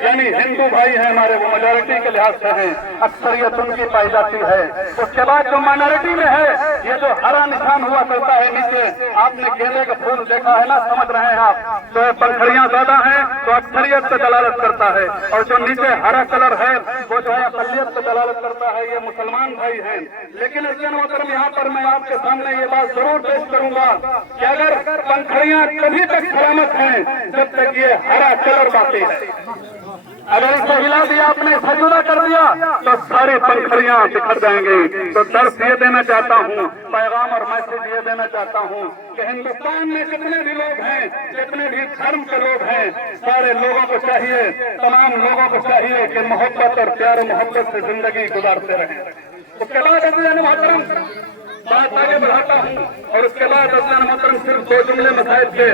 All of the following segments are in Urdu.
یعنی ہندو بھائی ہیں ہمارے وہ میجورٹی کے لحاظ سے ہیں، اکثریت ان کی پائی جاتی ہے۔ اس کے بعد جو مائنورٹی میں ہے، یہ جو ہرا نشان ہوا کرتا ہے نیچے، آپ نے کیلے کا پھول دیکھا ہے نا، سمجھ رہے ہیں آپ، تو پنکھڑیاں زیادہ ہیں تو اکثریت پہ دلالت کرتا ہے، اور جو نیچے ہرا کلر ہے وہ جو ہے اقلیت پہ دلالت کرتا ہے، یہ مسلمان بھائی ہیں۔ لیکن اس محترم یہاں پر میں آپ کے سامنے یہ بات ضرور پیش کروں گا کہ اگر پنکھڑیاں کبھی تک سلامت ہیں جب تک یہ ہرا کلر باقی ہے، اگر اسے ہلا دیا، آپ نے سجدہ کر دیا تو ساری پنکھڑیاں بکھر جائیں گی۔ تو درس یہ دینا چاہتا ہوں، پیغام اور میسج یہ دینا چاہتا ہوں کہ ہندوستان میں جتنے بھی لوگ ہیں، جتنے بھی دھرم کے لوگ ہیں، سارے لوگوں کو چاہیے، تمام لوگوں کو چاہیے کہ محبت اور پیار و محبت سے زندگی گزارتے رہیں۔ اس کے بعد عزیزان محترم بات آگے بڑھاتا ہوں، اور اس کے بعد عزیزان محترم صرف دو جملے مسائل سے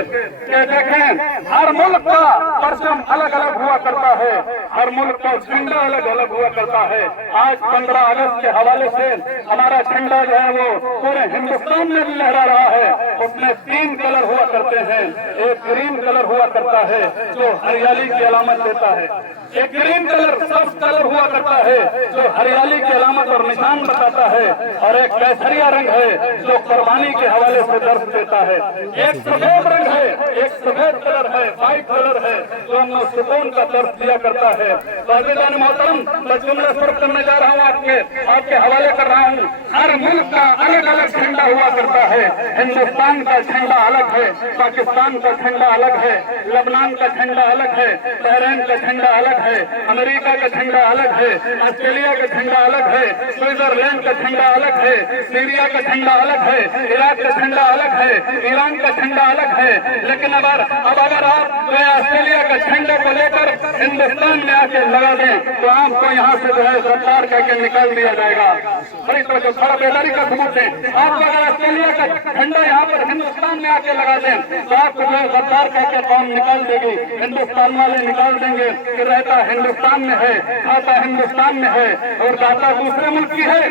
کہ دیکھیں، ہر ملک کا پرچم الگ الگ ہوا کرتا ہے، ہر ملک کا جھنڈا الگ الگ ہوا کرتا ہے۔ آج 15 اگست کے حوالے سے ہمارا جھنڈا جو ہے وہ پورے ہندوستان میں بھی لہرا رہا ہے۔ اس میں 3 کلر ہوا کرتے ہیں، ایک گرین کلر ہوا کرتا ہے جو ہریالی کی علامت دیتا ہے، ایک گرین کلر سبز کلر ہوا کرتا ہے جو ہریالی کی علامت اور نشان بتاتا ہے، اور ایک کیسریا رنگ ہے جو قربانی کے حوالے سے درس دیتا ہے، ایک سفید رنگ ہے، ایک سفید کلر ہے، وائٹ کلر ہے جو امن و سکون کا درس دیا کرتا ہے۔ تو عزیزان محترم میں جملہ صرف کرنے جا رہا ہوں، آپ کے حوالے کر رہا ہوں۔ ہر ملک کا الگ الگ جھنڈا ہوا کرتا ہے، ہندوستان کا جھنڈا الگ ہے، پاکستان کا جھنڈا الگ ہے، لبنان کا جھنڈا الگ ہے، بحرین کا جھنڈا الگ ہے، امریکہ کا جھنڈا الگ ہے، آسٹریلیا کا جھنڈا الگ ہے، سوئٹزرلینڈ کا جھنڈا الگ ہے، سیریا کا جھنڈا الگ ہے، عراق کا جھنڈا الگ ہے، ایران کا جھنڈا الگ ہے۔ لیکن اب اگر آپ آسٹریلیا کا جھنڈا کو لے کر ہندوستان میں آ کے لگا دیں تو آپ کو یہاں سے جو ہے غدار کہہ کے نکال دیا جائے گا۔ بڑی توجہ، تھوڑا بیداری کا ثبوت ہے۔ آپ کو اگر آسٹریلیا کا جھنڈا یہاں پر ہندوستان میں آ کے لگا دیں تو آپ کو جو ہے غدار کہہ کے قوم نکال دے گی، ہندوستان والے نکال دیں گے کہ رہتا ہندوستان میں ہے، کھاتا ہندوستان میں ہے اور داتا دوسرے ملک کی ہے،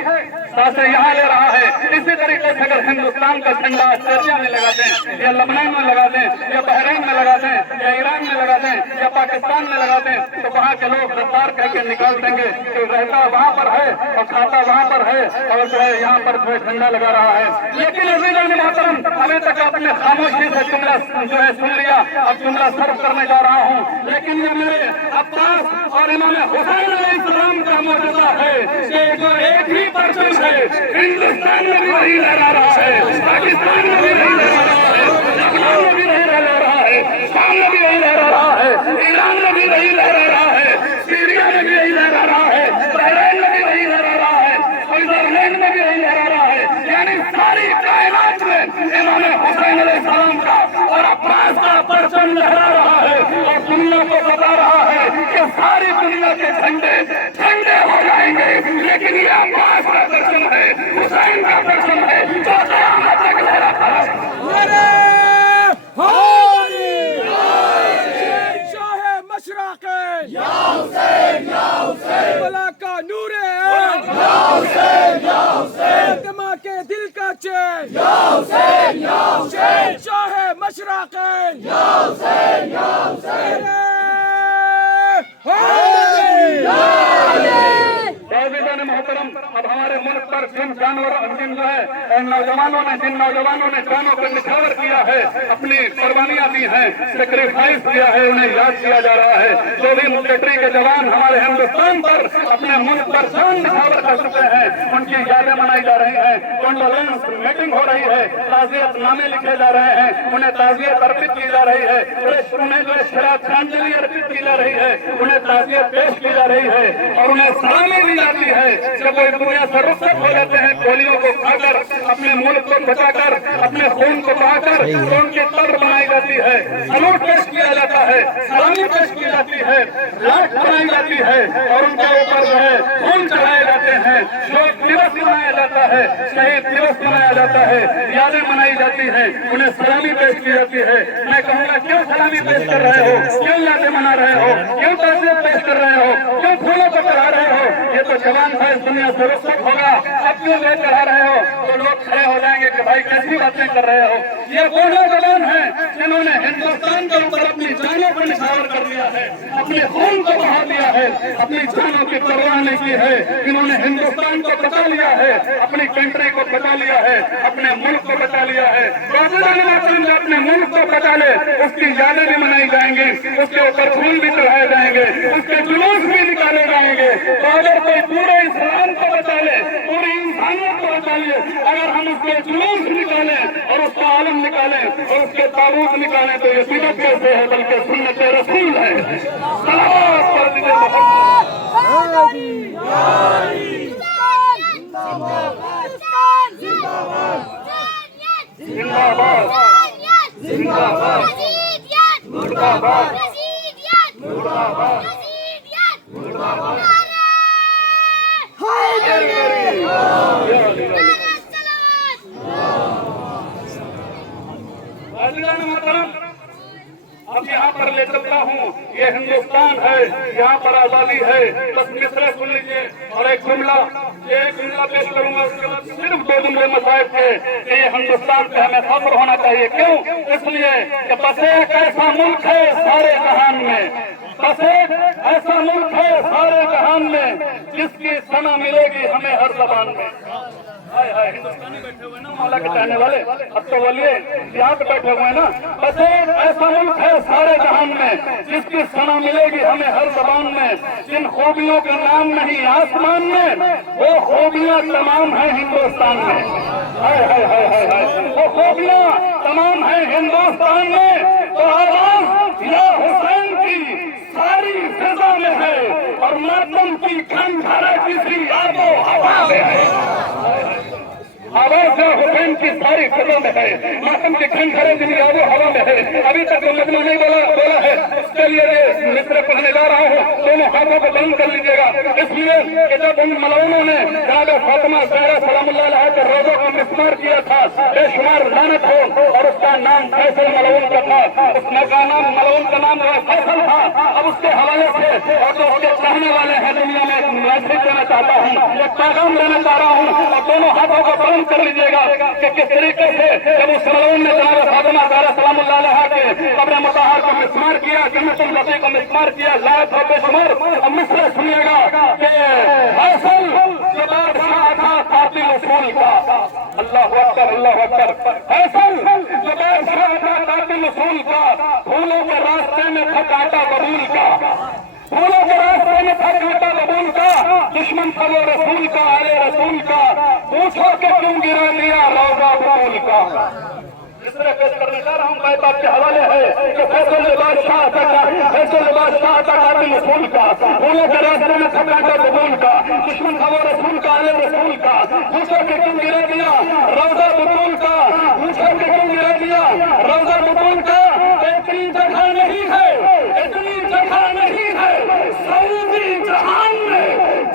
سانسیں یہاں لے رہا ہے۔ اسی طریقے سے اگر ہندوستان کا جھنڈا آسٹریلیا میں لگا دیں یا لبنان میں لگا دیں یا بحرین میں لگا دیں یا ایران میں لگا دیں یا پاکستان میں لگا دیں تو وہاں کے لوگ غدار کہہ کے نکال دیں گے کہ رہتا وہاں پر ہے اور کھاتا وہاں پر ہے اور جو ہے یہاں پر جو ہے جھنڈا لگا رہا ہے۔ لیکن عزیزان محترم ابھی تک آپ نے خاموشی سے جملہ جو ہے سن لیا، اب جملہ صرف کرنے جا رہا ہوں۔ لیکن یہ میرے عباس اور امام حسین علیہ السلام کا معجزہ ہے کہ جو ایک ہی پرچم ہے، ہندوستان میں بھی وہی لہرا رہا ہے، پاکستان میں بھی وہی لہرا رہا ہے، لبنان میں بھی وہی لہرا رہا ہے، شام میں بھی وہی لہرا رہا ہے، ایران میں بھی وہی لہرا رہا ہے، سیریا میں بھی وہی لہرا رہا ہے، بحرین میں بھی وہی لہرا رہا ہے، سوئٹزرلینڈ میں بھی وہی لہرا رہا ہے۔ یعنی ساری کائنات میں امام حسین علیہ السلام کا اور عباس کا پرچم لہرا رہا ہے، اور دنیا کو بتا رہا ہے کہ ساری دنیا کے جھنڈے ٹھنڈے ہو جائیں گے، لیکن یہ عباس کا پرچم ہے، حسین کا پرچم ہے جو قیامت تک لہراتا ہے۔ مشرق یا حسین یا حسین، ملاکا نور عین یا حسین یا حسین، دماغ کے دل کا چین یا حسین یا حسین، شاہ مشرق یا حسین یا حسین۔ عزیزان محترم اب ہمارے ملک پر جن جو ہے نوجوانوں نے جانوں کو نچھاور کیا ہے، اپنی قربانیاں دی ہیں، سیکریفائس کیا ہے، انہیں یاد کیا جا رہا ہے۔ جو بھی ملٹری کے جوان ہمارے ہندوستان پر اپنے ملک پر جان نچھاور کر چکے ہیں، ان کی یادیں منائی جا رہی ہیں، کنڈولینس میٹنگ ہو رہی ہے، تعزیت نامے لکھے جا رہے ہیں، انہیں تعزیت ارپت کی جا رہی ہے، انہیں جو ہے شرابانجلی ارپت کی جا رہی ہے، انہیں تعزیت پیش کی جا رہی ہے، اور انہیں سلامی دی جاتی ہے جب وہ دنیا سے رخصت ہو جاتے ہیں، گولیوں کو کھا کر، اپنے ملک کو بچا کر، اپنے خون کو بہا کر ان کی قبر بنائی جاتی ہے، سلوٹ پیش کیا جاتا ہے، سلامی پیش کی جاتی ہے، لاٹ بنائی جاتی ہے، اور ان کے اوپر جو ہے خون چڑھائے جاتے ہیں، شوق دیوس منایا جاتا ہے، شہید دیوس منایا جاتا ہے، یادیں منائی جاتی ہیں، انہیں سلامی پیش کی جاتی ہے۔ میں کہوں گا کیوں سلامی پیش کر رہے ہو، کیوں یادیں منا رہے ہو، کیوں تعزیت پیش کر رہے ہو، کیوں پھولوں کو چڑھا رہے ہو؟ یہ تو جوان بھائی دنیا سے رخصت ہوگا، اب کیوں لے چڑھا رہے ہو؟ تو لوگ کھڑے ہو جائیں گے کہ بھائی کیسی باتیں کر رہے ہو۔ یہ وہ نوجوان ہیں جنہوں نے ہندوستان کے اوپر اپنی جانوں کو نچھاور کر دیا ہے، اپنے خون کو بہا دیا ہے، اپنی جانوں کی پرواہ نہیں کی ہے، انہوں نے ہندوستان کو بچا لیا ہے، اپنی کنٹری کو بچا لیا ہے، اپنے ملک کو بچا لیا ہے۔ جو اپنے ملک کو بچا لے اس کی یادیں بھی منائی جائیں گی، اس کے اوپر پھول بھی چڑھائے جائیں گے، اس کے جلوس بھی نکالے جائیں گے۔ تو اگر کوئی پورے اسلام کو بچا لے، پوری انسانیت کو بچا لے، اگر ہم اس کے جلوس نکالیں اور اس کا عالم نکالیں اور اس کے تابوت نکالیں تو یہ بدعت کیسے ہے بلکہ سنت رسول ہے۔ صلوات پڑھ دیجیے محمد۔ زندہ باد، زندہ باد، مردہ باد، مردہ باد، مردہ باد۔ اب یہاں پر لے چلتا ہوں، یہ ہندوستان ہے، یہاں پر آزادی ہے۔ بس مصرع سن لیجیے اور ایک جملہ پیش کروں گا، اس کے بعد صرف 2 جملے مصائب کے کہ یہ ہندوستان پہ ہمیں فخر ہونا چاہیے۔ کیوں؟ اس لیے کہ بس ایک ایسا ملک ہے سارے جہان میں، بس ایک ایسا ملک ہے سارے جہان میں جس کی ثنا ملے گی ہمیں ہر زبان میں۔ ہندوستانی بیٹھے ہوئے نا مولا کے چاہنے والے، اب تو بولیے یہاں پہ بیٹھے ہوئے نا، بس ایک ایسا ملک ہے سارے جہان میں جس کی ثنا ملے گی ہمیں ہر زبان میں، جن خوبیوں کے نام نہیں آسمان میں وہ خوبیاں تمام ہیں ہندوستان میں۔ وہ خوبیاں تمام ہیں ہندوستان میں۔ تو آواز یا حسین کی ساری فضا میں ہے اور ماتم کی کھنڈھارا کسی آب و ہوا میں ہے۔ آواز حسین کی ساری فضا میں ہے، ماتم کی کھنڈھارا کسی آب و ہوا میں ہے۔ ابھی تک جو مجمع نہیں بولا ہے اس کے لیے مصرع پڑھنے جا رہا ہوں، دونوں ہاتھوں کو بند کر لیجیے گا، اس لیے کہ جب ان ملعونوں نے جناب فاطمہ زہرا سلام اللہ علیہ کے روزوں کا مسمار کیا تھا، بے شمار لعنت ہو، اور اس کا نام فیصل ملعون کا تھا، اس کا نام ملعون کا نام فیصل تھا۔ اب اس کے حوالے سے اور جو اس کے چاہنے والے ہیں دنیا میں ایک میسج دینا چاہتا ہوں، ایک پیغام دینا چاہ رہا ہوں، اور دونوں ہاتھوں کو بند کر لیجیے گا کہ کس طریقے سے جب اس ملعون نے جناب فاطمہ زہرا سلام اللہ علیہ کے قبر مطہر کو مسمار کیا، جنت البقیع کو مسمار کیا، لائق ہو بے شمار۔ اب مصرع سنیے گا کہ فیصل جو بادشاہ تھا قاتل اصول کا، اللہ اکبر اللہ اکبر، فیصل جو بادشاہ تھا قاتل اصول کا، پھولوں کے راستے میں تھا کانٹا قبول کا، پھولوں کے راستے میں تھا کانٹا قبول کا، دشمن تھا وہ رسول کا، آلے رسول کا، پوچھو کہ کیوں گرا دیا روضہ بطول کا۔ اس طرح پیش کرنے جا رہا ہوں، بات آپ کے حوالے ہے کہ فیصل بادشاہ تھا قاتل اصول کا، پھولوں کے راستے میں تھا کانٹا قبول کا، دشمن تھا وہ رسول کا، آلے رسول کا، پوچھو کہ کیوں گرا دیا روضہ بطول کا، پوچھو کہ کیوں گرا دیا روضہ بطول کا۔ اتنی جگہ نہیں ہے، اتنی جگہ نہیں ہے سعودی جہان میں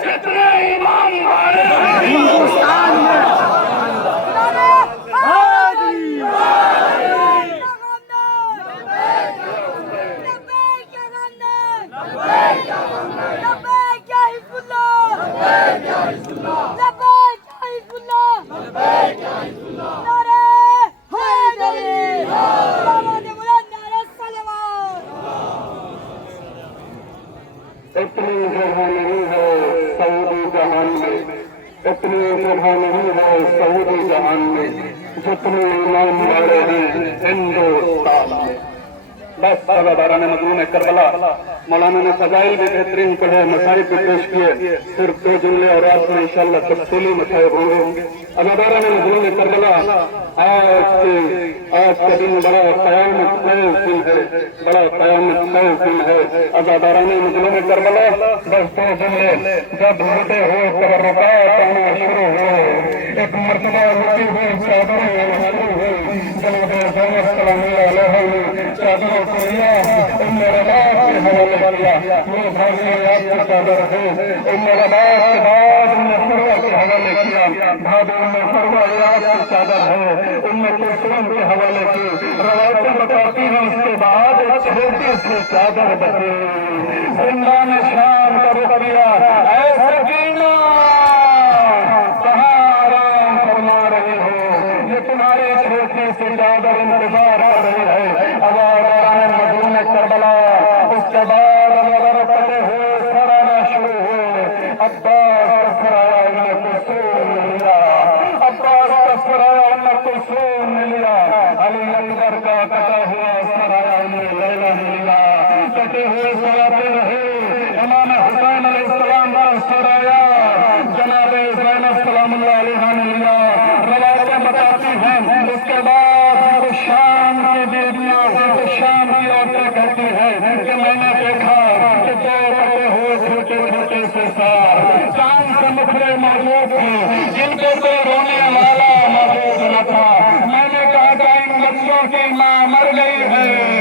جتنے امام بڑے ہیں ہندوستان میں۔ اتنی جگہ نہیں ہے سعودی جہان میں، اتنی جگہ نہیں ہے سعودی جہان میں جتنے امام بڑے ہیں ہندوستان میں۔ بس عزاداران مظلوم کربلا، مولانا نے فضائل بھی بہترین پڑھے، مصائب بھی پیش کیے، صرف 2 جملے اور آپ میں انشاءاللہ تفصیلی مصائب ہوں گے۔ عزاداران مظلوم کربلا، آج کا دن بڑا قیامت خیز دن ہے، بڑا قیامت خیز دن ہے۔ عزاداران مظلوم کربلا، بس 2 جملے، جب ہوتے ہو تبرکات آنا شروع ہو، ایک مرتبہ ہوتی ہوئی چادریں شروع ہوئی، جناب زینب سلام اللہ علیہ نے چادروں کو لیا، ام رباط کے حوالے کیا، وہ بھائی آپ کی چادر ہے، ام رباط کے بعد ام فروہ کے حوالے کیا، بھابی ام فروہ آپ کی چادر ہے، ام کلثوم کے حوالے کی، روایتیں بتاتی ہیں اس کے بعد ایک چھوٹی سی چادر بچی، زندان شام کا رقیہ، اے سکینہ کہاں آرام فرما رہی ہو، یہ تمہاری چھوٹی سی چادر لیا، عباس کا سرایا ام کلثوم نے لیا، علی اکبر کا کٹا ہوا سرایا ام لیلا نے لیا، کٹے ہوئے سراتے رہے امام حسین علیہ السلام کا سرایا جناب زینب سلام اللہ علیہ نے لیا۔ روایتیں بتاتی ہیں اس کے بعد شام کی بیویاں، شام کی عورتیں کہتی ہیں کہ میں نے دیکھا کہ دو کٹے ہوئے چھوٹے چھوٹے سے سار چاند سے مکھڑے موجود تھے جن کو کوئی رونے والا موجود نہ تھا۔ میں نے کہا کہ ان بچوں کی ماں مر گئی ہے،